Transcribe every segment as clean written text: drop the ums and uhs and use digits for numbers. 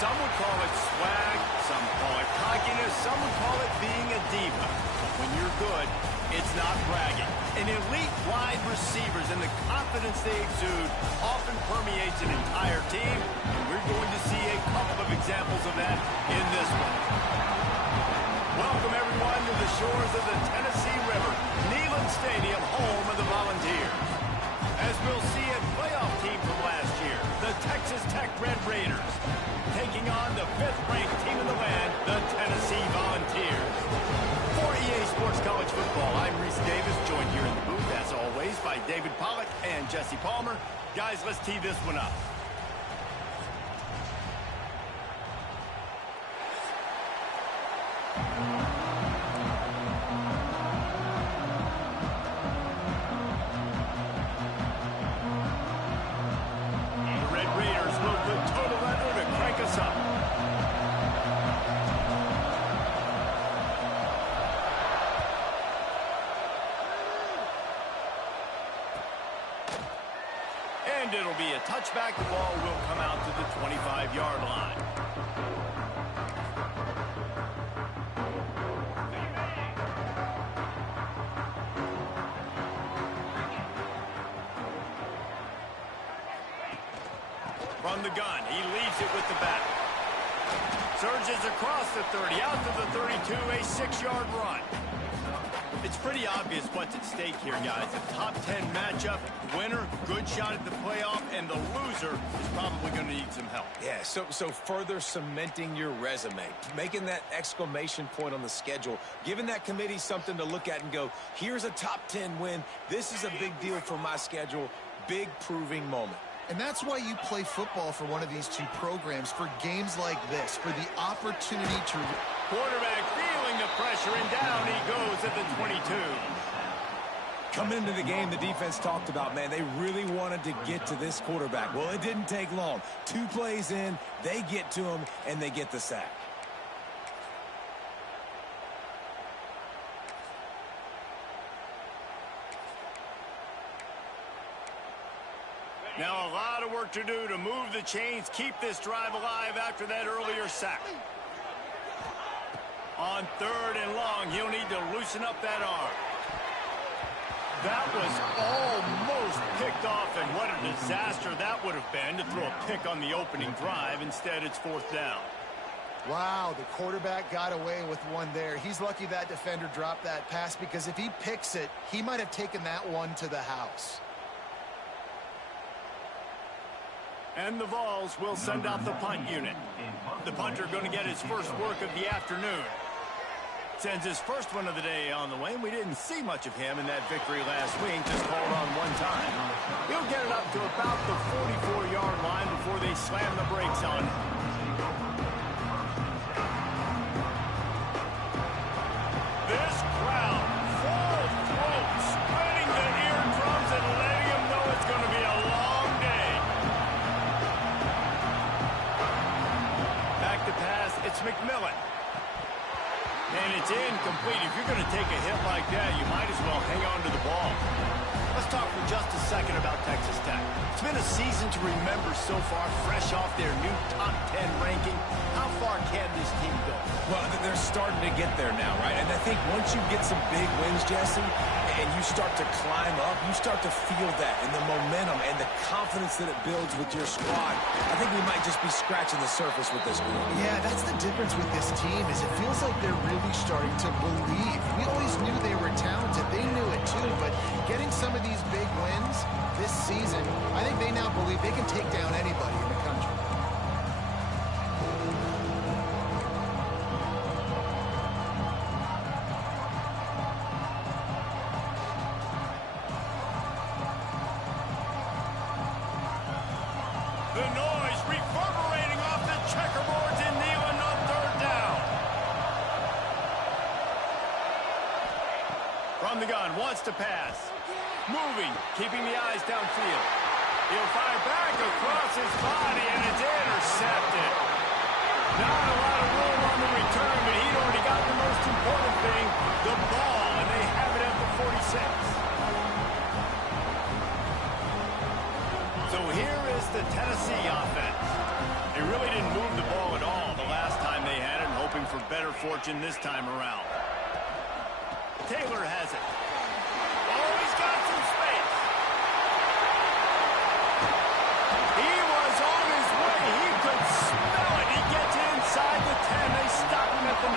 Some would call it swag, some call it cockiness, some would call it being a diva. But when you're good, it's not bragging. An elite wide receivers and the confidence they exude often permeates an entire team, and we're going to see a couple of examples of that in this one. Welcome, everyone, to the shores of the Tennessee River, Neyland Stadium, home of the Volunteers. As we'll see a playoff team from last year, the Texas Tech Red Raiders, taking on the 5th-ranked team in the land, the Tennessee Volunteers. For EA Sports College Football, I'm Reese Davis, joined here in the booth, as always, by David Pollack and Jesse Palmer. Guys, let's tee this one up. And it'll be a touchback. The ball will come out to the 25-yard line. From the gun, he leaves it with the back. Surges across the 30, out to the 32, a 6-yard run. It's pretty obvious what's at stake here, guys. A top 10 matchup, winner, good shot at the playoff, and the loser is probably going to need some help. Yeah, so further cementing your resume, making that exclamation point on the schedule, giving that committee something to look at and go, here's a top 10 win. This is a big deal for my schedule. Big proving moment. And that's why you play football for one of these two programs, for games like this, for the opportunity to... Quarterback feeling the pressure, and down he goes at the 22. Coming into the game, the defense talked about, man, they really wanted to get to this quarterback. Well, it didn't take long. 2 plays in, they get to him, and they get the sack. Now a lot of work to do to move the chains, keep this drive alive after that earlier sack. On 3rd and long, he'll need to loosen up that arm. That was almost picked off, and what a disaster that would have been to throw a pick on the opening drive. Instead, it's 4th down. Wow, the quarterback got away with one there. He's lucky that defender dropped that pass, because if he picks it, he might have taken that one to the house. And the Vols will send out the punt unit. The punter going to get his first work of the afternoon. Sends his first one of the day on the way, and we didn't see much of him in that victory last week, just called on one time. He'll get it up to about the 44-yard line before they slam the brakes on him. This crowd, full throat, spreading the eardrums and letting him know it's going to be a long day. Back to pass, it's McMillan. And it's incomplete. If you're going to take a hit like that, you might as well hang on to the ball. Let's talk for just a second about Texas Tech. It's been a season to remember so far, fresh off their new top 10 ranking. How far can this team go? Well, they're starting to get there now, right? And I think once you get some big wins, Jesse, and you start to climb up, you start to feel that and the momentum and the confidence that it builds with your squad. I think we might just be scratching the surface with this group. Yeah, that's the difference with this team, is it feels like they're really starting to believe. We always knew they were talented. They knew it too, but getting some of these big wins this season, I think they now believe they can take down anybody in the country. The noise reverberating off the checkerboards in Neyland on 3rd down. From the gun, wants to pass. Moving, keeping the eyes downfield. He'll fire back across his body, and it's intercepted. Not a lot of room on the return, but he'd already got the most important thing, the ball, and they have it at the 46. So here is the Tennessee offense. They really didn't move the ball fortune this time around. Taylor has it. Oh, he's got some space. He was on his way. He could smell it. He gets inside the 10. They stop him at the 9.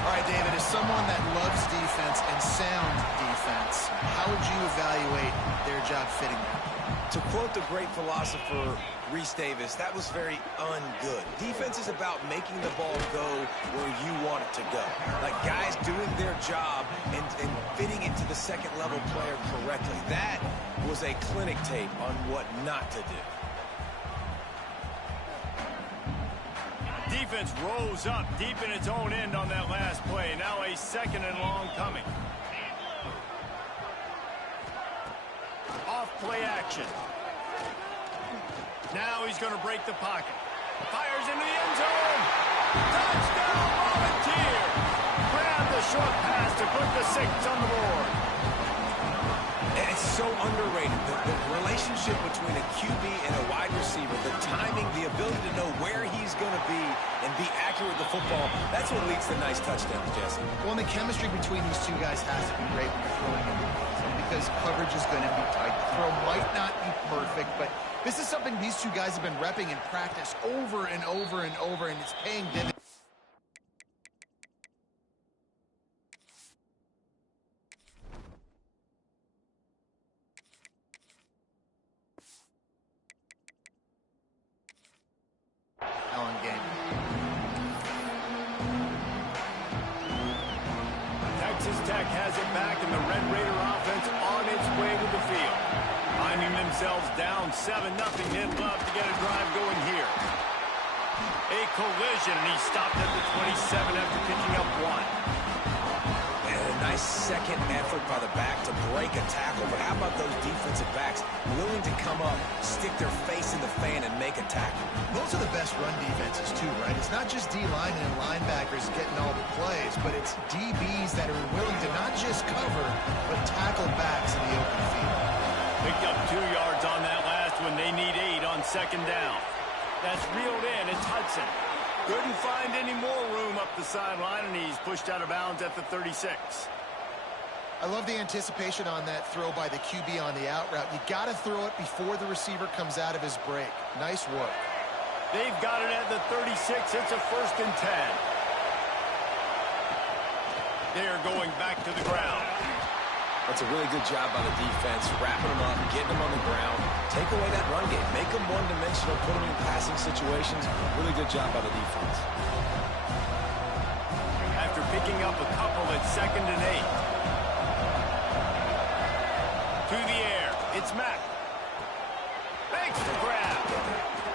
All right, David, as someone that loves defense and sound defense, how would you evaluate their job fitting that? To quote the great philosopher Reese Davis, that was very ungood. Defense is about making the ball go where you want it to go. Like guys doing their job and fitting it to the second-level player correctly. That was a clinic tape on what not to do. Defense rose up deep in its own end on that last play. Now a 2nd and long coming. Off play action. Now he's going to break the pocket. Fires into the end zone. Touchdown, Volunteers. Grab the short pass to put the 6 on the board. And it's so underrated. The relationship between a QB and a wide receiver, the timing, the ability to know where he's going to be and be accurate with the football, that's what leads to nice touchdowns, Jesse. Well, and the chemistry between these two guys has to be great when you're throwing in the zone because coverage is going to be tight. The throw might not be perfect, but this is something these two guys have been repping in practice over and over and over, and it's paying dividends. Game. Texas Tech has it back, and the Red Raider offense on its way to the field. Finding themselves down 7-0, they'd love to get a drive going here. A collision, and he stopped at the 27 after picking up 1. And a nice second effort by the back to break a tackle. But how about those defensive backs willing to come up, stick their face in the fan, and make a tackle? Those are the best run defenses, too, right? It's not just D-linemen and linebackers getting all the plays, but it's DBs that are willing to not just cover, but tackle backs in the open field. Picked up 2 yards on that last one. They need 8 on 2nd down. That's reeled in. It's Hudson. Couldn't find any more room up the sideline, and he's pushed out of bounds at the 36. I love the anticipation on that throw by the QB on the out route. You got to throw it before the receiver comes out of his break. Nice work. They've got it at the 36. It's a 1st and 10. They're going back to the ground. That's a really good job by the defense, wrapping them up, getting them on the ground. Take away that run game. Make them one-dimensional, put them in passing situations. Really good job by the defense. After picking up a couple at 2nd and 8. To the air. It's Mack. Makes the grab.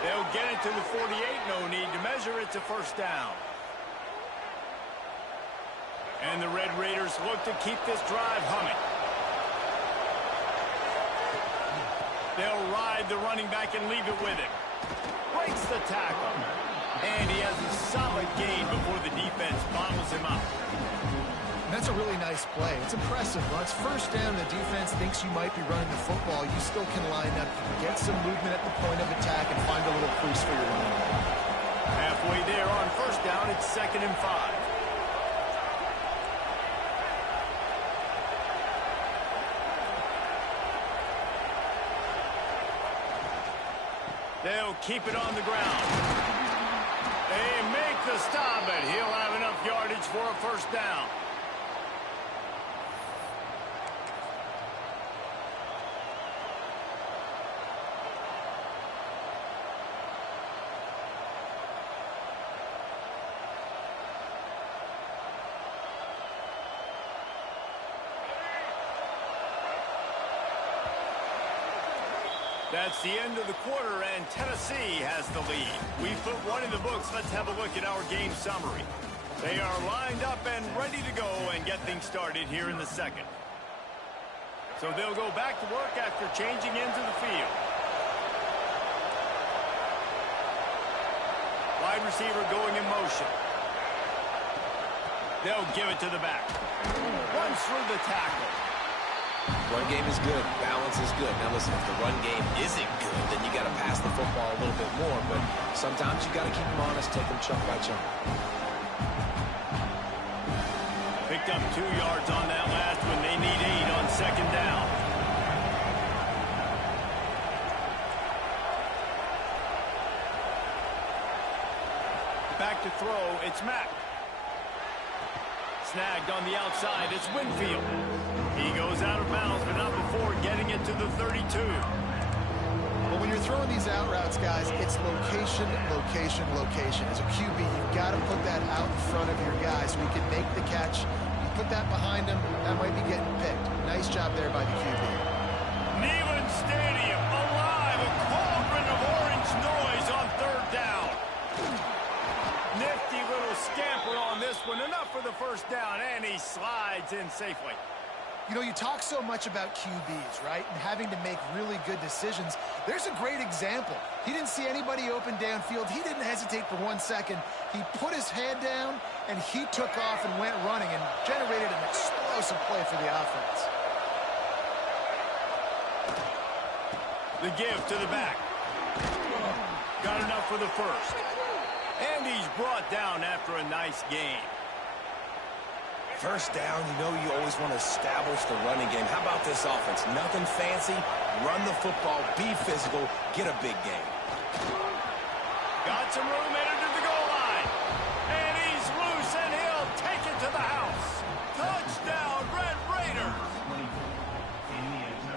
They'll get it to the 48. No need to measure. It's a 1st down. And the Red Raiders look to keep this drive humming. They'll ride the running back and leave it with him. Breaks the tackle. And he has a solid gain before the defense bottles him up. And that's a really nice play. It's impressive. Once 1st down, the defense thinks you might be running the football. You still can line up, get some movement at the point of attack, and find a little crease for your running back. Halfway there on 1st down, it's 2nd and 5. They'll keep it on the ground. They make the stop, but he'll have enough yardage for a 1st down. That's the end of the quarter, and Tennessee has the lead. We put 1 in the books. Let's have a look at our game summary. They are lined up and ready to go and get things started here in the 2nd. So they'll go back to work after changing into the field. Wide receiver going in motion. They'll give it to the back. Runs through the tackle. Run game is good. Balance is good. Now listen, if the run game isn't good, then you got to pass the football a little bit more. But sometimes you got to keep them honest, take them chunk by chunk. up 2 yards on that last one. They need 8 on second down. Back to throw, it's Mack. Snagged on the outside, it's Winfield. He goes out of bounds, but not before getting it to the 32. Well, when you're throwing these out routes, guys, it's location, location, location. As a QB, you've got to put that out in front of your guy so he can make the catch. You put that behind him, that might be getting picked. Nice job there by the QB. Neyland Stadium, alive, a cauldron of orange noise on third down. Nifty little scamper on this one, enough for the first down, and he slides in safely. You know, you talk so much about QBs, right, and having to make really good decisions. There's a great example. He didn't see anybody open downfield. He didn't hesitate for 1 second. He put his head down, and he took off and went running and generated an explosive play for the offense. The give to the back. Got enough for the first. And he's brought down after a nice gain. First down, you know you always want to establish the running game. How about this offense? Nothing fancy. Run the football, be physical, get a big game. Got some room, headed to the goal line. And he's loose, and he'll take it to the house. Touchdown, Red Raiders.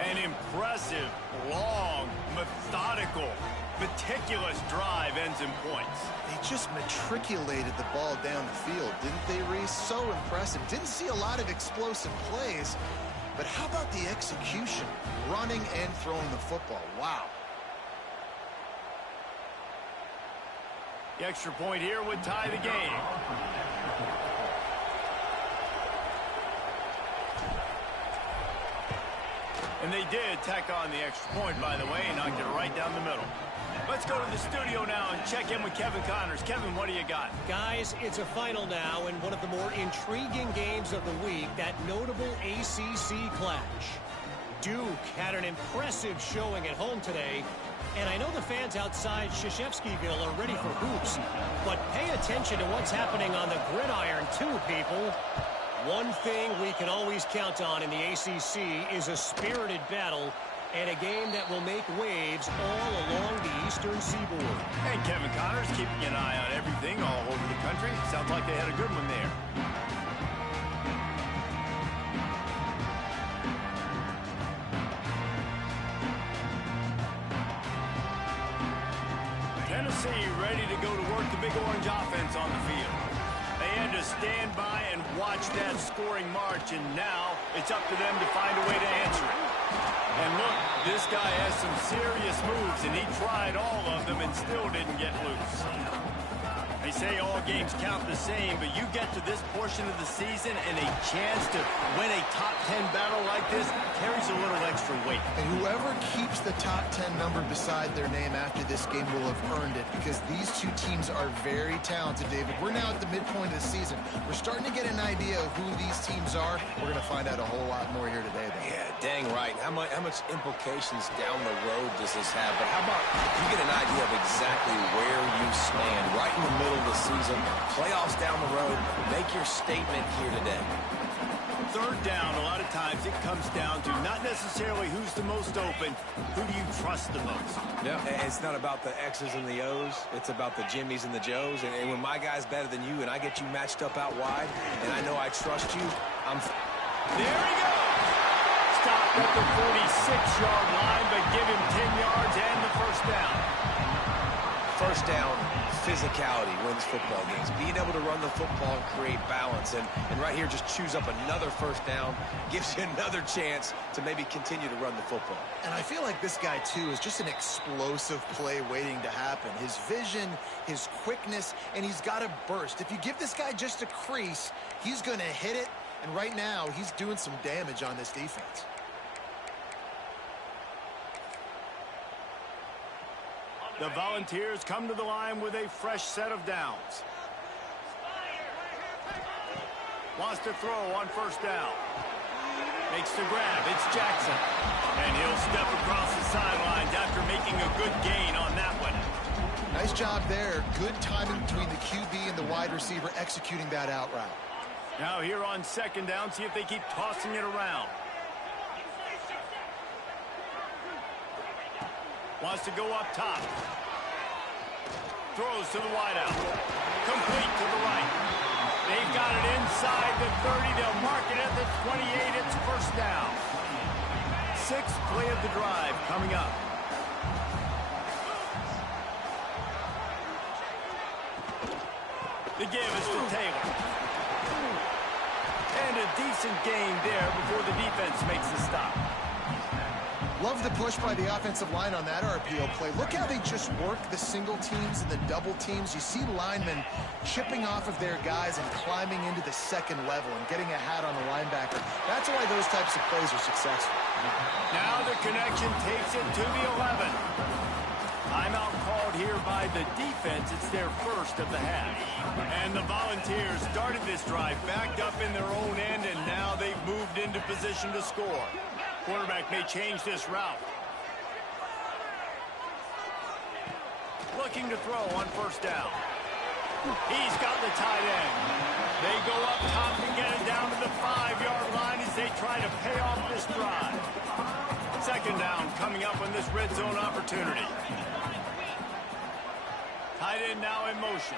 An impressive, long, methodical, meticulous drive ends in points. They just matriculated the ball down the field, didn't they, Reese? So impressive. Didn't see a lot of explosive plays, but how about the execution? Running and throwing the football. Wow. The extra point here would tie the game. And they did tack on the extra point, by the way, and knocked it right down the middle. Let's go to the studio now and check in with Kevin Connors. Kevin, what do you got? Guys, it's a final now in one of the more intriguing games of the week, that notable ACC clash. Duke had an impressive showing at home today, and I know the fans outside Krzyzewskiville are ready for hoops, but pay attention to what's happening on the gridiron too, people. One thing we can always count on in the ACC is a spirited battle and a game that will make waves all along the eastern seaboard. And Kevin Connors keeping an eye on everything all over the country. Sounds like they had a good one there. Tennessee ready to go to work the Big Orange offense on the field. They had to stand by and watch that scoring march, and now it's up to them to find a way to answer it. And look, this guy has some serious moves, and he tried all of them and still didn't get loose. They say all games count the same, but you get to this portion of the season and a chance to win a top 10 battle like this carries a little extra weight. And whoever keeps the top 10 number beside their name after this game will have earned it, because these two teams are very talented, David. We're now at the midpoint of the season. We're starting to get an idea of who these teams are. We're going to find out a whole lot more here today, though. Yeah, dang right. How much implications down the road does this have? But how about you get an idea of exactly where you stand right in the middle of the season, playoffs down the road, make your statement here today. Third down, a lot of times it comes down to not necessarily who's the most open, who do you trust the most? Yeah, it's not about the X's and the O's, it's about the Jimmys and the Joes, and when my guy's better than you and I get you matched up out wide, and I know I trust you, I'm... There he goes! Stopped at the 46-yard line, but give him 10 yards and the first down. First down, physicality wins football games. Being able to run the football and create balance. And right here, just choose up another first down. Gives you another chance to maybe continue to run the football. And I feel like this guy, too, is just an explosive play waiting to happen. His vision, his quickness, and he's got a burst. If you give this guy just a crease, he's going to hit it. And right now, he's doing some damage on this defense. The Volunteers come to the line with a fresh set of downs. Wants to throw on first down. Makes the grab. It's Jackson. And he'll step across the sidelines after making a good gain on that one. Nice job there. Good timing between the QB and the wide receiver executing that out route. Now here on second down, see if they keep tossing it around. Wants to go up top. Throws to the wideout. Complete to the right. They've got it inside the 30. They'll mark it at the 28. It's first down. Sixth play of the drive coming up. The give is to Taylor. And a decent gain there before the defense makes the stop. Love the push by the offensive line on that RPO play. Look how they just work the single teams and the double teams. You see linemen chipping off of their guys and climbing into the second level and getting a hat on the linebacker. That's why those types of plays are successful. Now the connection takes it to the 11. Timeout called here by the defense. It's their first of the half. And the Volunteers started this drive backed up in their own end, and now they've moved into position to score. Quarterback may change this route. Looking to throw on first down. He's got the tight end. They go up top and get it down to the 5-yard line as they try to pay off this drive. Second down coming up on this red zone opportunity. Tight end now in motion.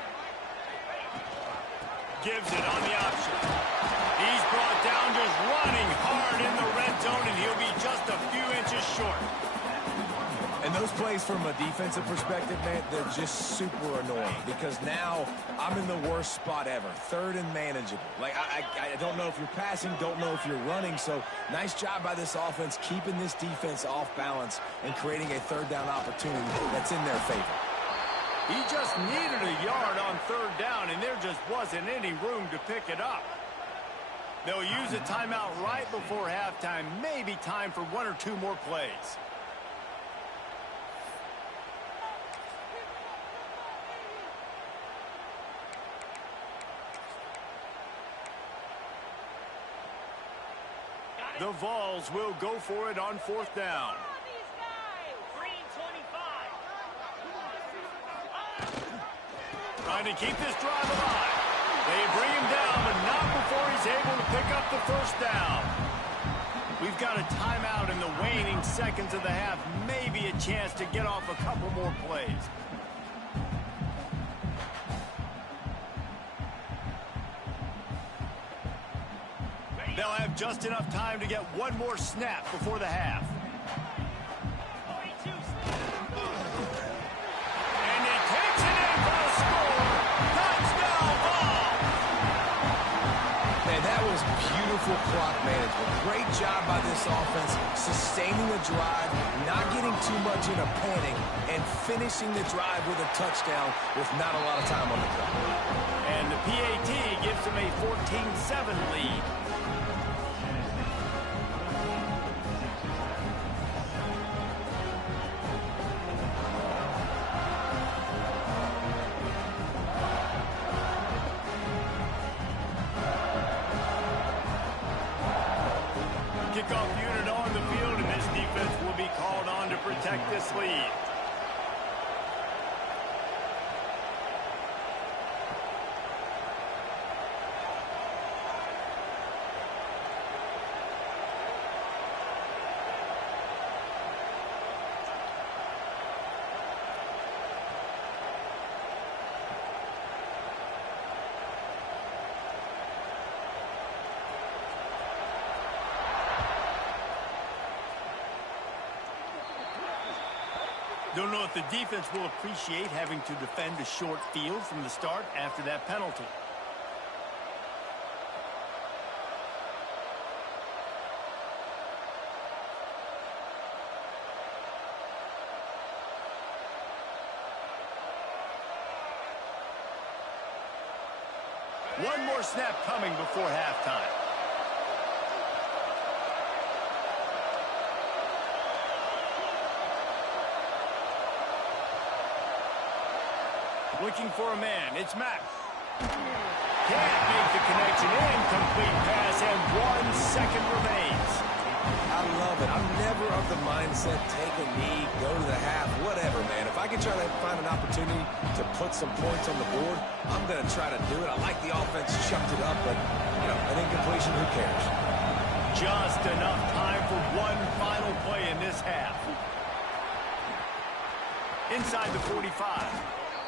Gives it on the option. He's brought down just running hard in the red zone, and he'll be just a few inches short. And those plays from a defensive perspective, man, they're just super annoying because now I'm in the worst spot ever. Third and manageable. Like, I don't know if you're passing, don't know if you're running. So nice job by this offense keeping this defense off balance and creating a third down opportunity that's in their favor. He just needed a yard on third down, and there just wasn't any room to pick it up. They'll use a timeout right before halftime. Maybe time for one or two more plays. The Vols will go for it on fourth down. Trying to keep this drive alive. They bring him down, but not before he's able to pick up the first down. We've got a timeout in the waning seconds of the half. Maybe a chance to get off a couple more plays. They'll have just enough time to get one more snap before the half. And he takes it in for a score. Touchdown ball. Man, that was beautiful clock management. Great job by this offense, sustaining the drive, not getting too much in a panic, and finishing the drive with a touchdown with not a lot of time on the clock. And the PAT gives them a 14-7 lead. Kickoff unit on the field, and this defense will be called on to protect this lead. Don't know if the defense will appreciate having to defend a short field from the start after that penalty. One more snap coming before halftime. Looking for a man. It's Mack. Can't make the connection. Incomplete pass, and 1 second remains. I love it. I'm never of the mindset, take a knee, go to the half, whatever, man. If I can try to find an opportunity to put some points on the board, I'm going to try to do it. I like the offense chucked it up, but, you know, an incompletion, who cares? Just enough time for one final play in this half. Inside the 45.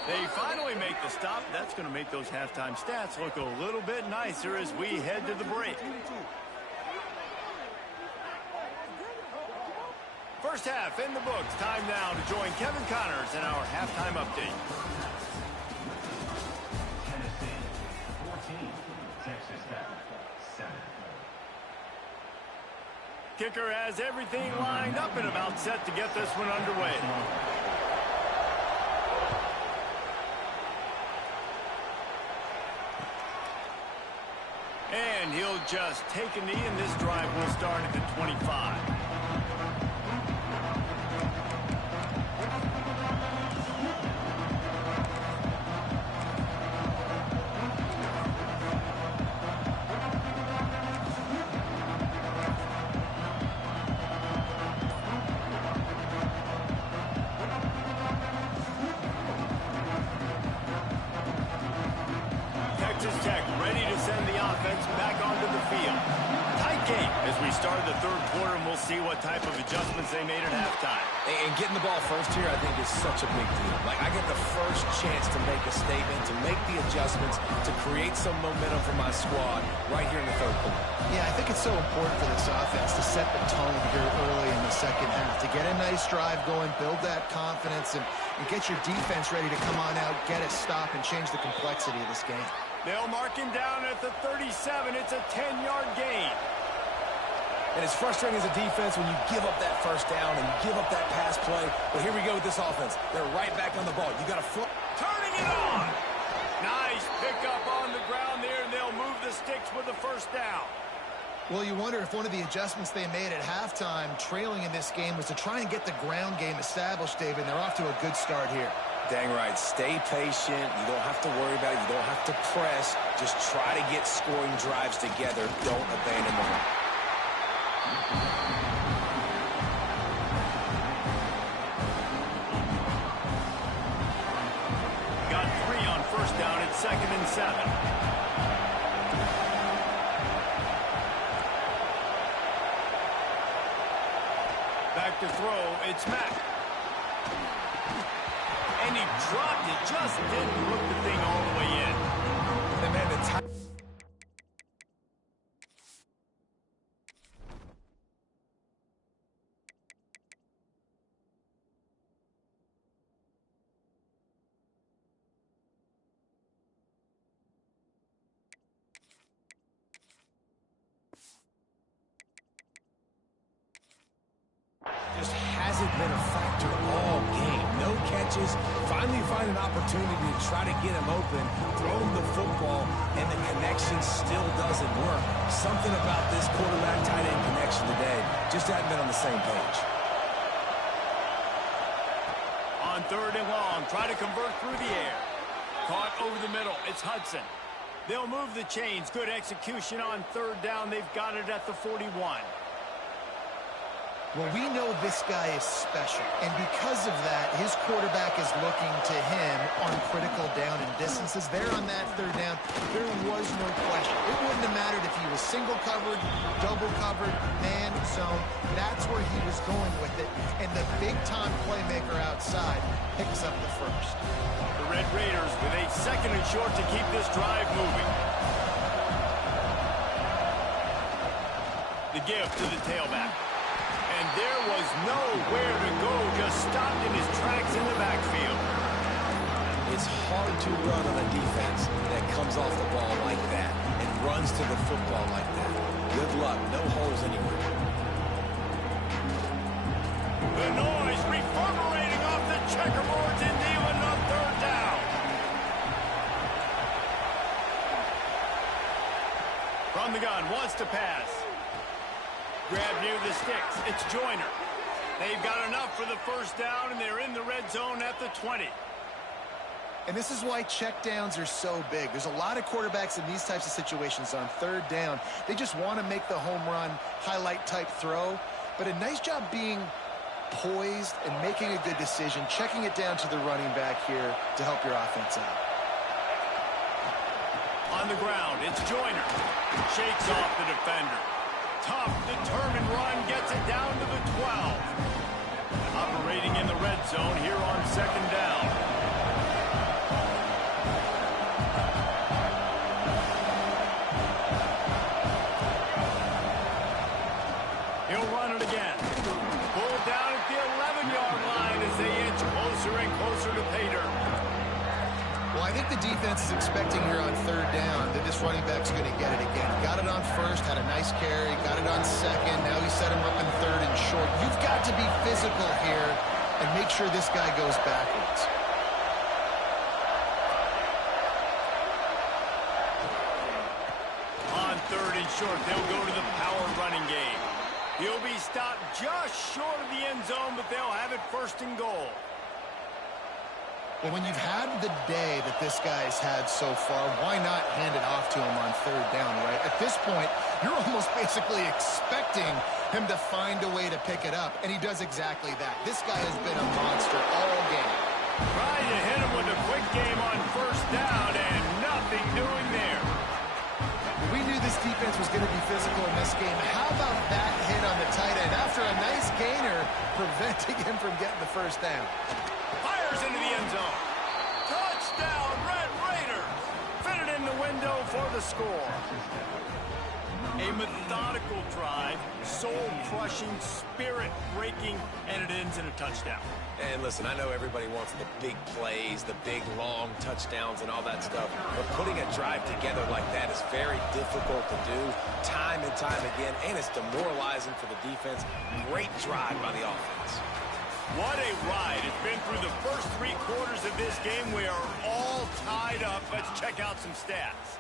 They finally make the stop. That's going to make those halftime stats look a little bit nicer as we head to the break. First half in the books. Time now to join Kevin Connors in our halftime update. Tennessee 14, Texas Tech 7. Kicker has everything lined up and about set to get this one underway. And he'll just take a knee, and this drive will start at the 25. Texas Tech ready to send the offense back onto the field. Tight game as we start the third quarter, and we'll see what type of adjustments they made at halftime. And getting the ball first here, I think, is such a big deal. Like, I get the first chance to make a statement, to make the adjustments, to create some momentum for my squad right here in the third quarter. Yeah, I think it's so important for this offense to set the tone here early in the second half, to get a nice drive going, build that confidence, and get your defense ready to come on out, get a stop, and change the complexity of this game. They'll mark him down at the 37. It's a 10-yard gain. And it's frustrating as a defense when you give up that first down and you give up that pass play. But here we go with this offense. They're right back on the ball. You got to flip. Turning it on. Nice pickup on the ground there, and they'll move the sticks with the first down. Well, you wonder if one of the adjustments they made at halftime, trailing in this game, was to try and get the ground game established, David. They're off to a good start here. Dang right. Stay patient. You don't have to worry about it. You don't have to press. Just try to get scoring drives together. Don't abandon the run. Got 3 on first down at 2nd and 7. Back to throw, it's Mack. And he dropped it, just didn't hook the thing all the way in. And man, the time. Just hasn't been a factor all game. No catches. Finally find an opportunity to try to get him open, throw him the football, and the connection still doesn't work. Something about this quarterback-tight end connection today just hasn't been on the same page. On 3rd and long, try to convert through the air. Caught over the middle, it's Hudson. They'll move the chains. Good execution on 3rd down. They've got it at the 41. Well, we know this guy is special, and because of that, his quarterback is looking to him on critical down and distances. There on that 3rd down, there was no question. It wouldn't have mattered if he was single covered, double covered, man, zone. That's where he was going with it, and the big-time playmaker outside picks up the first. The Red Raiders with a 2nd and short to keep this drive moving. The give to the tailback. And there was nowhere to go, just stopped in his tracks in the backfield. It's hard to run on a defense that comes off the ball like that and runs to the football like that. Good luck. No holes anywhere. The noise reverberating off the checkerboards in Neyland on 3rd down. From the gun, wants to pass. Grab near the sticks. It's Joyner. They've got enough for the first down, and they're in the red zone at the 20. And this is why checkdowns are so big. There's a lot of quarterbacks in these types of situations on third down. They just want to make the home run, highlight-type throw. But a nice job being poised and making a good decision, checking it down to the running back here to help your offense out. On the ground, it's Joyner. Shakes off the defender. Tough, determined run, gets it down to the 12. Operating in the red zone here on second down. He'll run it again. Pulled down at the 11-yard line as they inch closer and closer to pay dirt. Well, I think the defense is expecting here on third down that this running back's going to get it again. Got it on first, had a nice carry, got it on second. Now he set him up in third and short. You've got to be physical here and make sure this guy goes backwards. On third and short, they'll go to the power running game. He'll be stopped just short of the end zone, but they'll have it first and goal. Well, when you've had the day that this guy's had so far, why not hand it off to him on third down, right? At this point, you're almost basically expecting him to find a way to pick it up, and he does exactly that. This guy has been a monster all game. Trying to hit him with a quick game on first down, and nothing doing there. We knew this defense was going to be physical in this game. How about that hit on the tight end after a nice gainer preventing him from getting the first down? Fires into the end zone. Touchdown, Red Raider. Fitted in the window for the score. A methodical drive, soul-crushing, spirit-breaking, and it ends in a touchdown. And listen, I know everybody wants the big plays, the big, long touchdowns and all that stuff, but putting a drive together like that is very difficult to do time and time again, and it's demoralizing for the defense. Great drive by the offense. What a ride. It's been through the first 3 quarters of this game. We are all tied up. Let's check out some stats.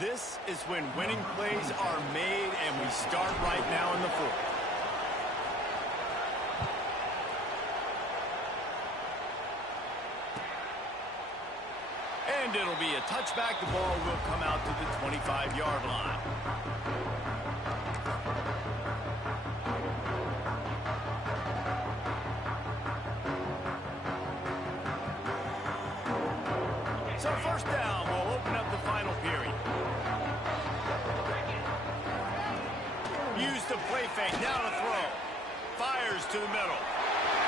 This is when winning plays are made, and we start right now in the fourth. And it'll be a touchback. The ball will come out to the 25-yard line. So first down, we'll open up the final period. Used the play fake, now to throw. Fires to the middle.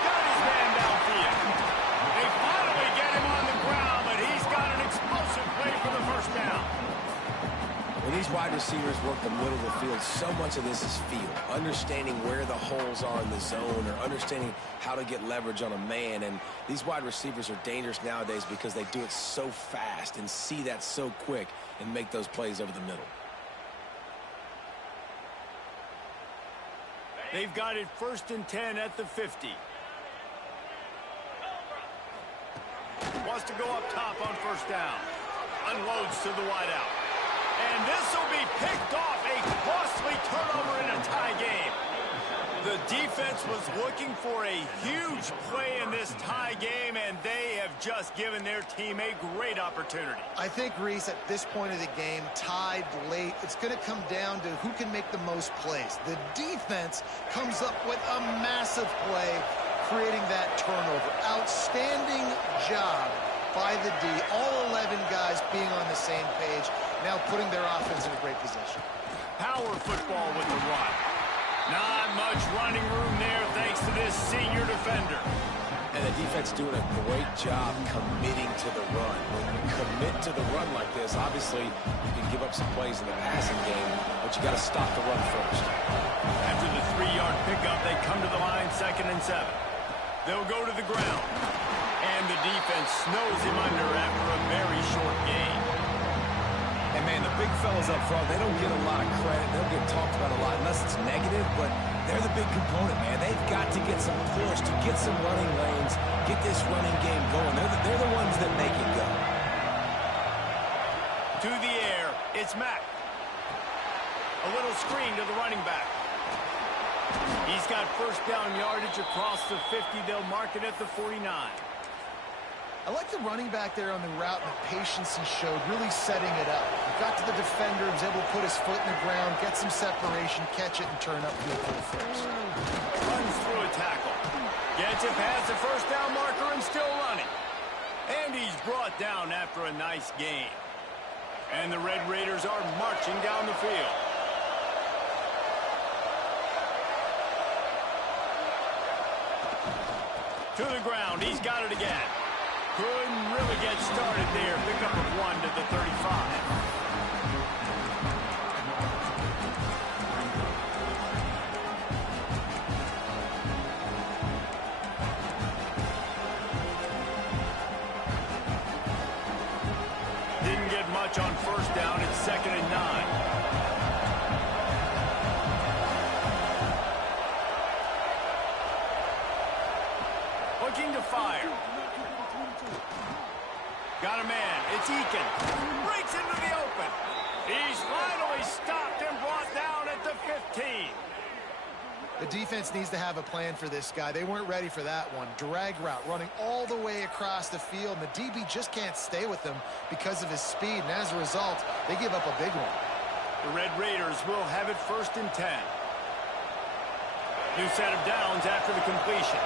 Got his man downfield. They finally get him on the ground, but he's got an explosive play for the first down. When these wide receivers work the middle of the field, so much of this is feel. Understanding where the holes are in the zone or understanding how to get leverage on a man. And these wide receivers are dangerous nowadays because they do it so fast and see that so quick and make those plays over the middle. They've got it 1st and 10 at the 50. Wants to go up top on first down. Unloads to the wideout. And this will be picked off. A costly turnover in a tie game. The defense was looking for a huge play in this tie game, and they have just given their team a great opportunity. I think, Reese, at this point of the game, tied late, it's going to come down to who can make the most plays. The defense comes up with a massive play, creating that turnover. Outstanding job by the D. All 11 guys being on the same page, now putting their offense in a great position. Power football with the run. Not much running room there thanks to this senior defender. And the defense doing a great job committing to the run. When you commit to the run like this, obviously you can give up some plays in the passing game, but you got to stop the run first. After the 3-yard pickup, they come to the line 2nd and 7. They'll go to the ground. And the defense snows him under after a very short game. And, man, the big fellas up front, they don't get a lot of credit. They don't get talked about a lot unless it's negative, but they're the big component, man. They've got to get some push, to get some running lanes, get this running game going. They're the ones that make it go. To the air, it's Mack. A little screen to the running back. He's got first down yardage across the 50. They'll mark it at the 49. I like the running back there on the route and the patience he showed, really setting it up. He got to the defender, was able to put his foot in the ground, get some separation, catch it, and turn upfield for the first. Runs through a tackle. Gets it past the first down marker and still running. And he's brought down after a nice gain. And the Red Raiders are marching down the field. To the ground. He's got it again. Couldn't really get started there. Pick up of 1 to the 35. On first down, it's 2nd and 9. Looking to fire. Got a man. It's Eakin. Breaks into the open. He's finally stopped and brought down at the 15. The defense needs to have a plan for this guy. They weren't ready for that one. Drag route running all the way across the field, and the DB just can't stay with him because of his speed, and as a result, they give up a big one. The Red Raiders will have it 1st and 10. New set of downs after the completion.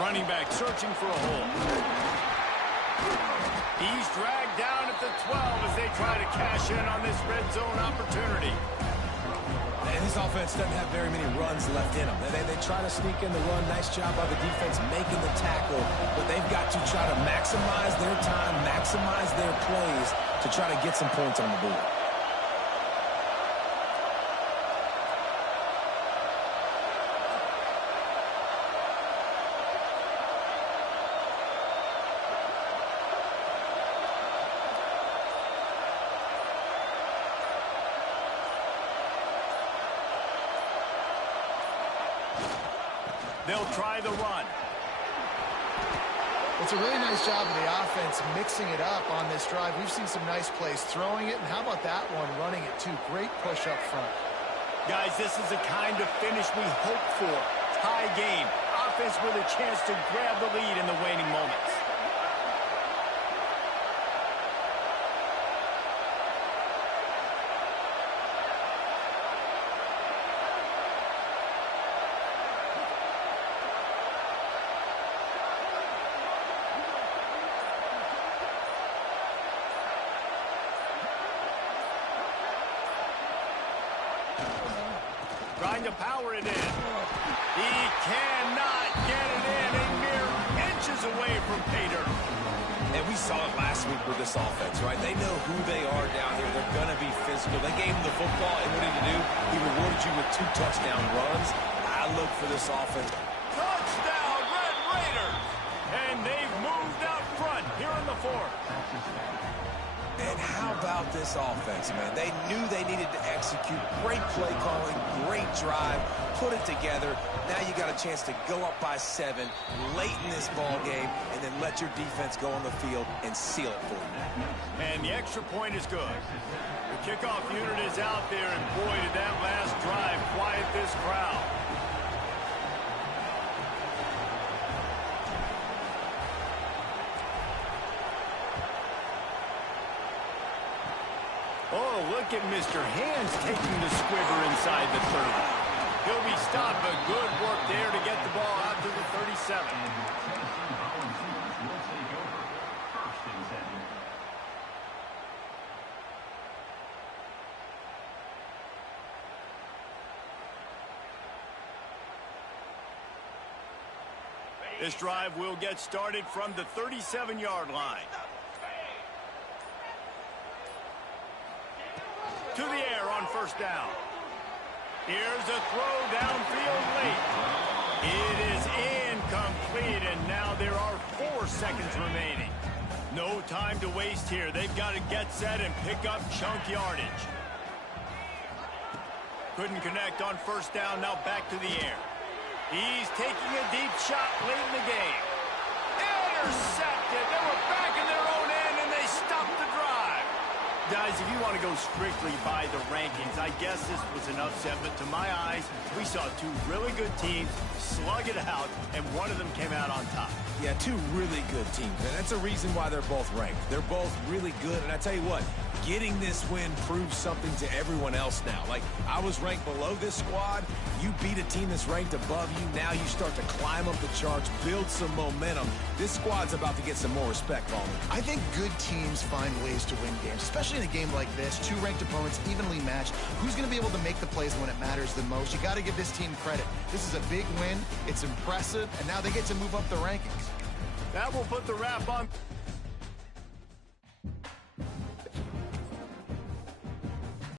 Running back searching for a hole. He's dragged down at the 12 as they try to cash in on this red zone opportunity. And this offense doesn't have very many runs left in them. They try to sneak in the run. Nice job by the defense making the tackle. But they've got to try to maximize their time, maximize their plays to try to get some points on the board. They'll try the run. It's a really nice job of the offense mixing it up on this drive. We've seen some nice plays throwing it, and how about that one running it too? Great push up front. Guys, this is the kind of finish we hope for. Tie game. Offense with a chance to grab the lead in the waning moments. Trying to power it in. He cannot get it in. A mere inches away from Pater. And we saw it last week with this offense, right? They know who they are down here. They're going to be physical. They gave him the football, and what did he do? He rewarded you with 2 touchdown runs. I look for this offense. Touchdown, Red Raiders! And they've moved out front here in the 4th. And how about this offense, man? They knew they needed to execute. Great play calling, great drive, put it together. Now you got a chance to go up by 7 late in this ball game and then let your defense go on the field and seal it for you. And the extra point is good. The kickoff unit is out there, and boy, did that last drive quiet this crowd. Oh, look at Mr. Hands taking the squiver inside the 30. He'll be stopped, but good work there to get the ball out to the 37. This drive will get started from the 37-yard line. To the air on first down. Here's a throw downfield late. It is incomplete, and now there are 4 seconds remaining. No time to waste here. They've got to get set and pick up chunk yardage. Couldn't connect on first down, now back to the air. He's taking a deep shot late in the game. Intercepted. They were back in their own end, and they stopped the drive. Guys, if you want to go strictly by the rankings, I guess this was an upset, but to my eyes, we saw two really good teams slug it out, and one of them came out on top. Yeah, two really good teams, and that's a reason why they're both ranked. They're both really good, and I tell you what, getting this win proves something to everyone else now. Like, I was ranked below this squad. You beat a team that's ranked above you. Now you start to climb up the charts, build some momentum. This squad's about to get some more respect, Ballman. I think good teams find ways to win games, especially in a game like this. Two ranked opponents, evenly matched. Who's going to be able to make the plays when it matters the most? You got to give this team credit. This is a big win. It's impressive, and now they get to move up the rankings. That will put the wrap on.